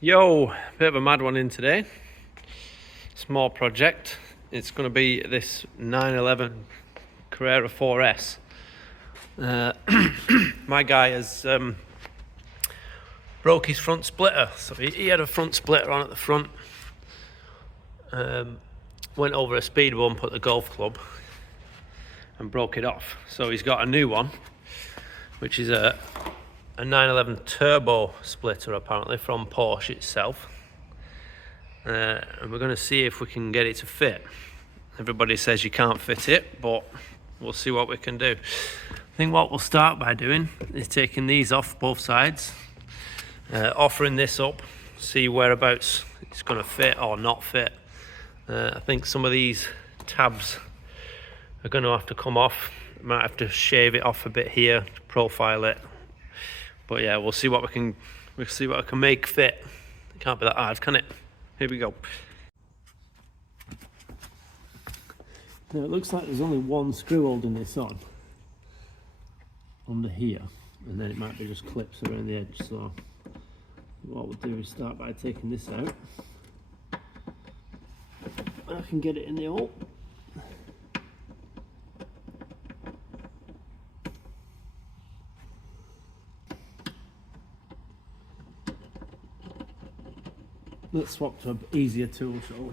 Yo, bit of a mad one in today. Small project. It's going to be this 911 Carrera 4S. My guy has broke his front splitter. So he had a front splitter on at the front. Went over a speed bump at the golf club and broke it off. So he's got a new one, which is a 911 turbo splitter apparently from Porsche itself, and we're going to see if we can get it to fit. Everybody says you can't fit it, but we'll see what we can do. I think what we'll start by doing is taking these off both sides, offering this up, see whereabouts it's going to fit or not fit. I think some of these tabs are going to have to come off. Might have to shave it off a bit here to profile it. But yeah, we'll see what I can make fit. It can't be that hard, can it? Here we go. Now it looks like there's only one screw holding this on under here, and then it might be just clips around the edge. So what we'll do is start by taking this out. I can get it in the hole. Let's swap to an easier tool, shall we?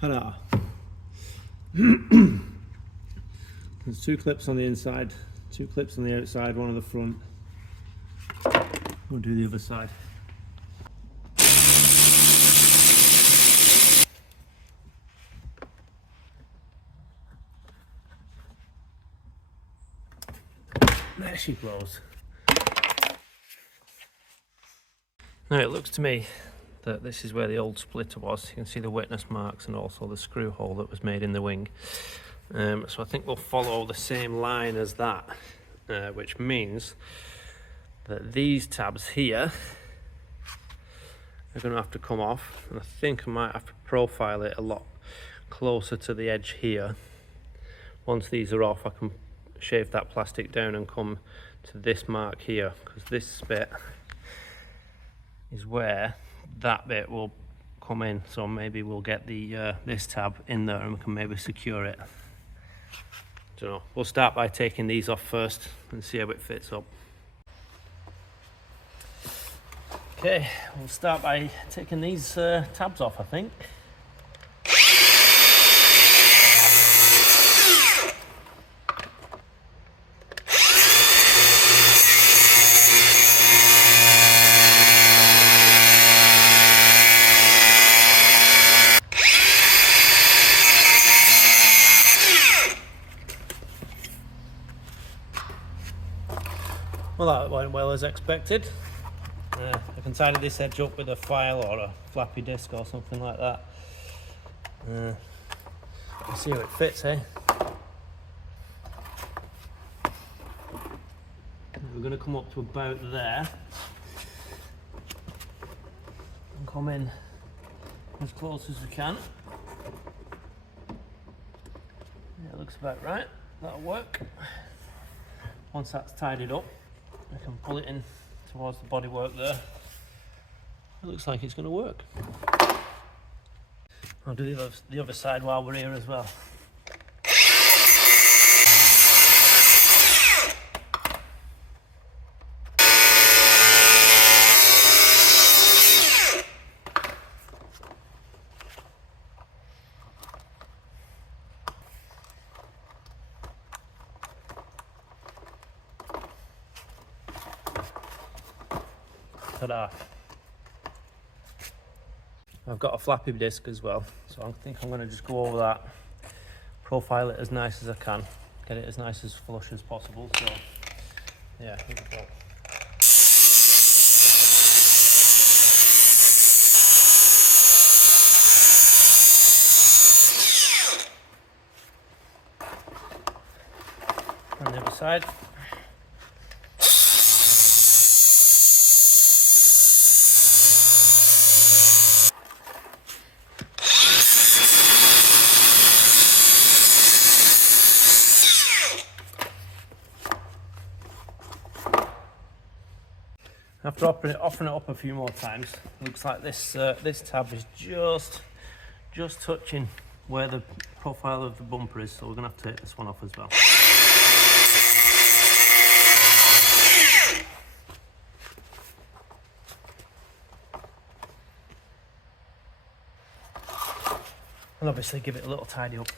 Ta-da! There's two clips on the inside, two clips on the outside, one on the front. We'll do the other side. There she blows. Now it looks to me that this is where the old splitter was. You can see the wetness marks and also the screw hole that was made in the wing. So I think we'll follow the same line as that, which means that these tabs here are going to have to come off, and I think I might have to profile it a lot closer to the edge here. Once these are off, I can shave that plastic down and come to this mark here, because this bit is where that bit will come in. So maybe we'll get the this tab in there and we can maybe secure it. Don't know. We'll start by taking these off first and see how it fits up. Okay, we'll start by taking these tabs off, I think. Well, that went well as expected. I can tidy this edge up with a file or a flappy disc or something like that. Let's see how it fits, eh? We're going to come up to about there and come in as close as we can. Yeah, it looks about right. That'll work. Once that's tidied up, I can pull it in towards the bodywork there. It looks like it's going to work. I'll do the other side while we're here as well. Ta-da! I've got a flappy disc as well, so I think I'm going to just go over that, profile it as nice as I can, get it as nice as flush as possible. So yeah, here we go. On the other side. After offering it up a few more times, looks like this tab is just touching where the profile of the bumper is, so we're gonna have to take this one off as well. And obviously give it a little tidy up.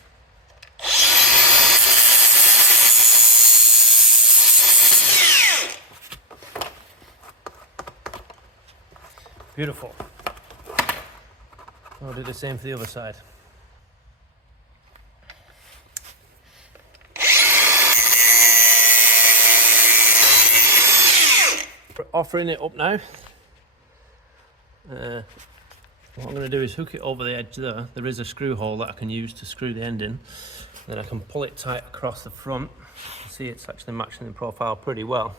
Beautiful. I'll do the same for the other side. Offering it up now. What I'm going to do is hook it over the edge there. There is a screw hole that I can use to screw the end in. Then I can pull it tight across the front. See, it's actually matching the profile pretty well.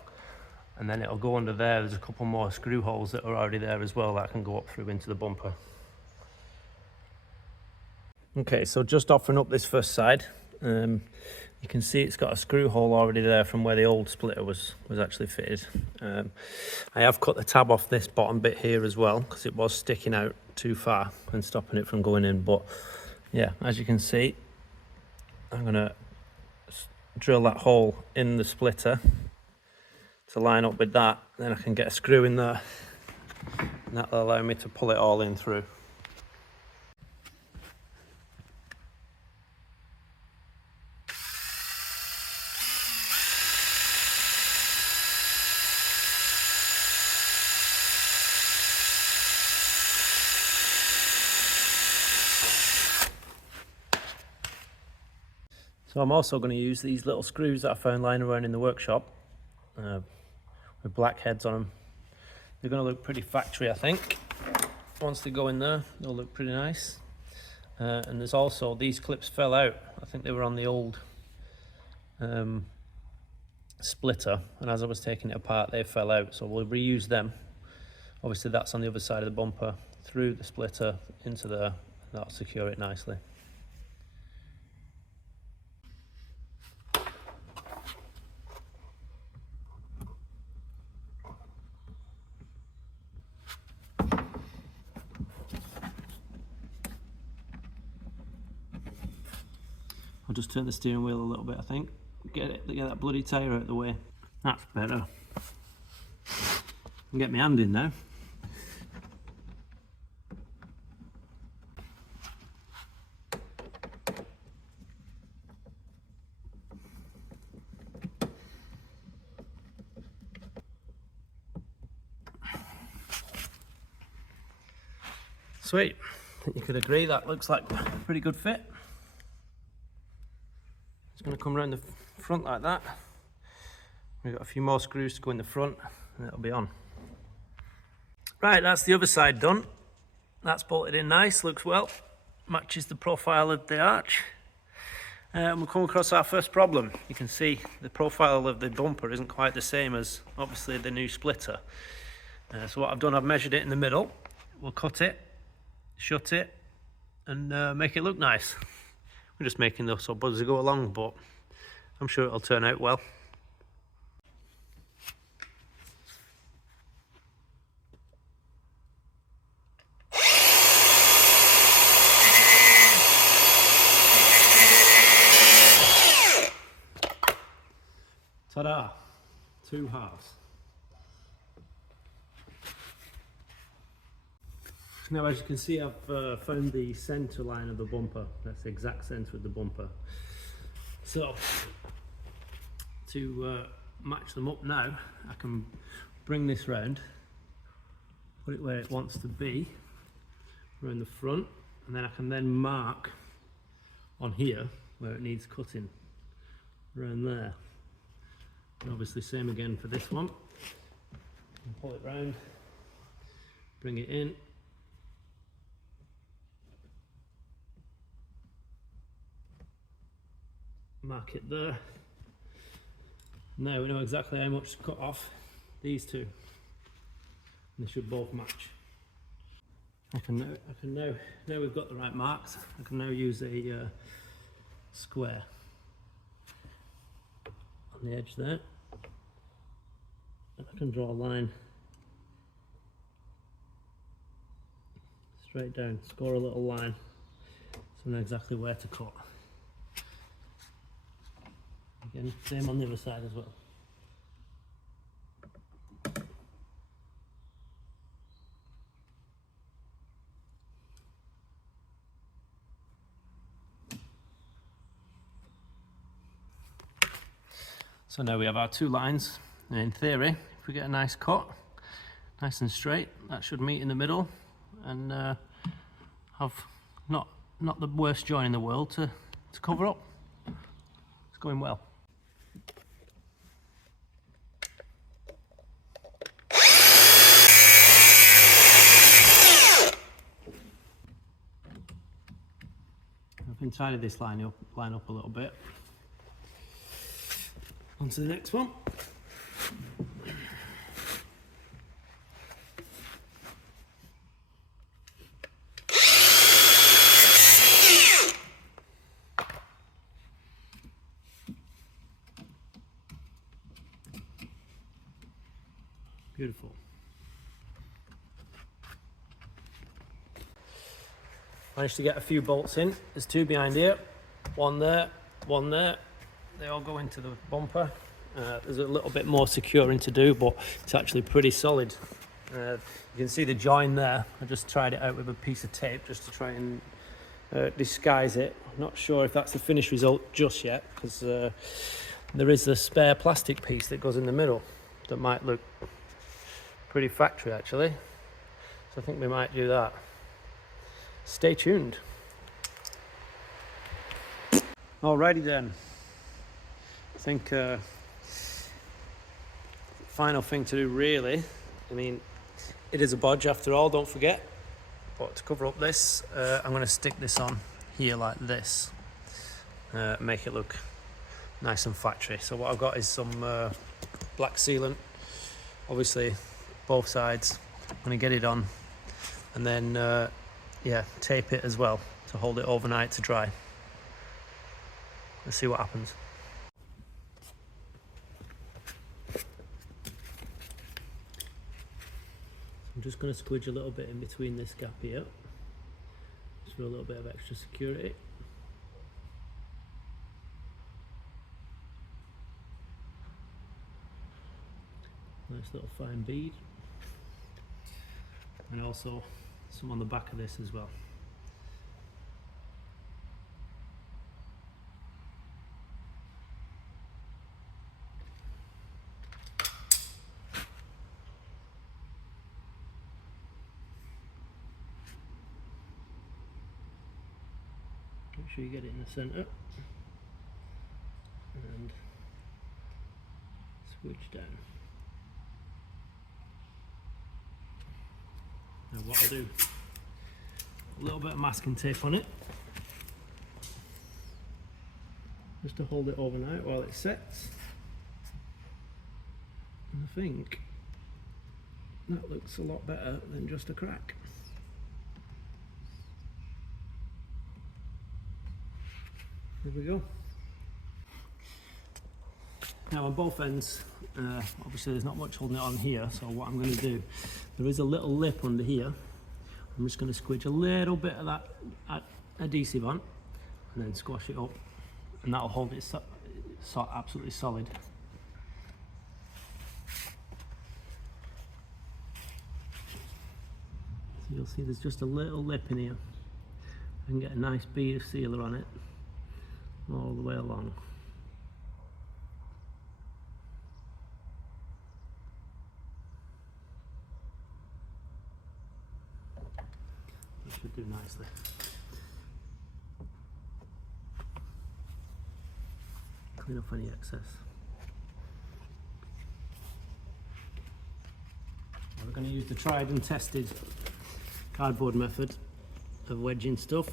And then it'll go under there. There's a couple more screw holes that are already there as well that I can go up through into the bumper. Okay, so just offering up this first side. You can see it's got a screw hole already there from where the old splitter was actually fitted. I have cut the tab off this bottom bit here as well because it was sticking out too far and stopping it from going in. But yeah, as you can see, I'm gonna drill that hole in the splitter to line up with that. Then I can get a screw in there and that'll allow me to pull it all in through. So I'm also going to use these little screws that I found lying around in the workshop with black heads on them. They're going to look pretty factory, I think. Once they go in there, they'll look pretty nice. And there's also, these clips fell out. I think they were on the old splitter, and as I was taking it apart, they fell out. So we'll reuse them. Obviously that's on the other side of the bumper, through the splitter into there, and that'll secure it nicely. I'll just turn the steering wheel a little bit, I think. Get that bloody tyre out of the way. That's better. I can get my hand in now. Sweet. I think you could agree that looks like a pretty good fit. It's going to come around the front like that. We've got a few more screws to go in the front and it'll be on. Right, that's the other side done. That's bolted in nice, looks well. Matches the profile of the arch. We'll come across our first problem. You can see the profile of the bumper isn't quite the same as obviously the new splitter. So what I've done, I've measured it in the middle. We'll cut it, shut it, and make it look nice. We're just making this up as we go along, but I'm sure it'll turn out well. Ta-da! 2 halves. Now, as you can see, I've found the centre line of the bumper. That's the exact centre of the bumper. So, to match them up now, I can bring this round put it where it wants to be around the front, and then I can then mark on here where it needs cutting around there. And obviously same again for this one. And pull it round, bring it in, mark it there. Now we know exactly how much to cut off these two, and they should both match. I can now we've got the right marks, I can now use a square on the edge there, and I can draw a line straight down, score a little line, so I know exactly where to cut. Again, same on the other side as well. So now we have our two lines, and in theory, if we get a nice cut, nice and straight, that should meet in the middle and have not the worst join in the world to cover up. It's going well. I can tidy this line up a little bit. On to the next one. Beautiful. Managed to get a few bolts in. There's two behind here, one there, one there. They all go into the bumper. There's a little bit more securing to do, but it's actually pretty solid. You can see the join there. I just tried it out with a piece of tape just to try and disguise it. I'm not sure if that's the finished result just yet, because there is a spare plastic piece that goes in the middle that might look pretty factory actually. So I think we might do that. Stay tuned. Alrighty then. I think final thing to do really, I mean, it is a bodge after all, don't forget, but to cover up this, I'm going to stick this on here like this, make it look nice and factory. So what I've got is some black sealant, obviously both sides. I'm going to get it on and then yeah, tape it as well to hold it overnight to dry. Let's see what happens. I'm just going to squidge a little bit in between this gap here, just for a little bit of extra security. Nice little fine bead, and also some on the back of this as well. Make sure you get it in the centre and switch down. Now what I'll do, a little bit of masking tape on it just to hold it overnight while it sets, and I think that looks a lot better than just a crack. There we go. Now on both ends, obviously there's not much holding it on here, so what I'm going to do, there is a little lip under here. I'm just going to squidge a little bit of that adhesive on and then squash it up, and that'll hold it absolutely solid. So you'll see there's just a little lip in here. I can get a nice bead of sealer on it all the way along. Should do nicely. Clean up any excess. We're going to use the tried and tested cardboard method of wedging stuff.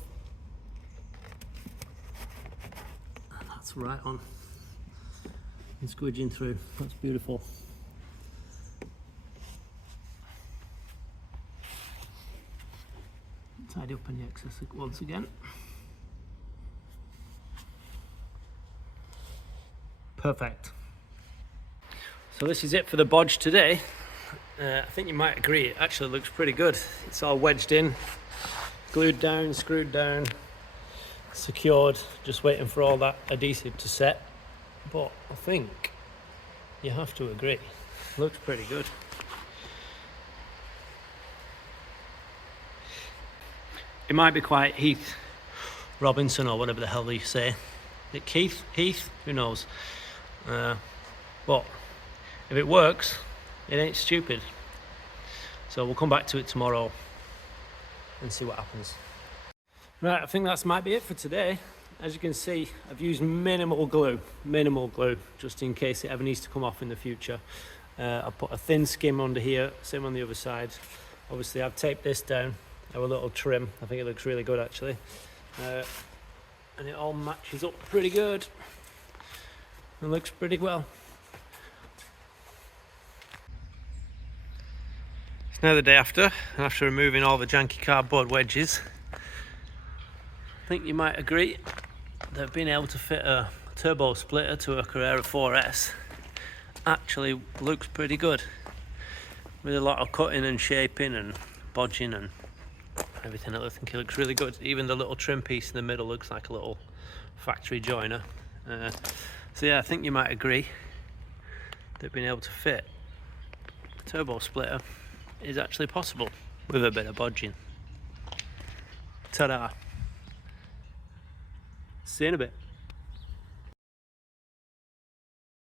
And that's right on. And squidging through. That's beautiful. Tidy up any excess once again. Perfect. So this is it for the bodge today. I think you might agree, it actually looks pretty good. It's all wedged in, glued down, screwed down, secured, just waiting for all that adhesive to set. But I think you have to agree, it looks pretty good. It might be quite Heath Robinson or whatever the hell you say. Is it Keith? Heath? Who knows? But if it works, it ain't stupid. So we'll come back to it tomorrow and see what happens. Right, I think that might be it for today. As you can see, I've used minimal glue, just in case it ever needs to come off in the future. I put a thin skim under here, same on the other side. Obviously I've taped this down, have a little trim. I think it looks really good actually. And it all matches up pretty good. It looks pretty well. It's now the day after, and after removing all the janky cardboard wedges, I think you might agree that being able to fit a turbo splitter to a Carrera 4S actually looks pretty good. With a lot of cutting and shaping and bodging and everything, I think it looks really good. Even the little trim piece in the middle looks like a little factory joiner. So yeah, I think you might agree that being able to fit a turbo splitter is actually possible with a bit of bodging. Ta-da! See you in a bit.